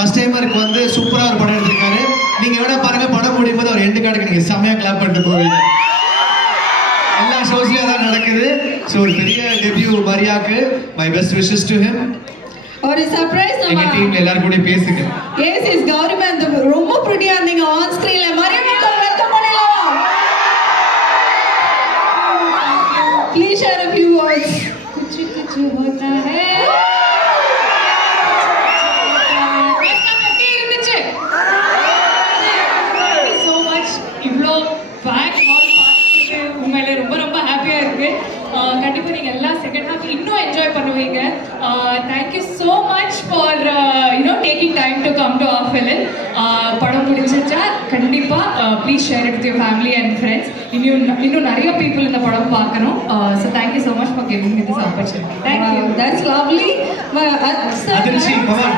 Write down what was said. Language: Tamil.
ஃபர்ஸ்ட் டைமருக்கு வந்து சூப்பரா ஒரு படம் எடுத்திருக்காரு. நீங்க வேணா பாருங்க, படம் முடியும் போது அவர் எண்டு கார்டுக்கு நீங்க செம்மையா கிளாப் பண்ணிட்டு போவீங்க. எல்லா ஷோஸ்லயும் தான் நடக்குது. ஸோ ஒரு பெரிய டெபியூ மரியாக்கு my best wishes to him. ஒரு சர்ப்ரைஸ் எங்க நம்ம டீம்ல எல்லாரும் கூட பேசுங்க. எஸ் இஸ் கௌரி மேம் ரொம்ப பிரிட்டியா இருந்தீங்க ஆன் ஸ்கிரீன்ல. மரியாதை வெல்கம் பண்ணலாம். Please share a few words. कुछ कुछ होता है. so much இவ்ளோ பேக் ஹால் பார்த்துட்டு உண்மையிலே ரொம்ப ரொம்ப ஹாப்பியா இருக்கு. கண்டிப்பா நீங்க எல்லா செகண்ட் ஹாஃப் இன்னும் என்ஜாய் பண்ணுவீங்க. Thank you so much for taking time to come to our film. படம் பிடிச்சிருச்சா கண்டிப்பா please share it with your family and friends. இன்னும் நிறைய பீப்புள் இந்த படம் பார்க்கணும். So thank you so much for giving me this opportunity. Thank you. That's lovely. அதிர்ச்சி, come on.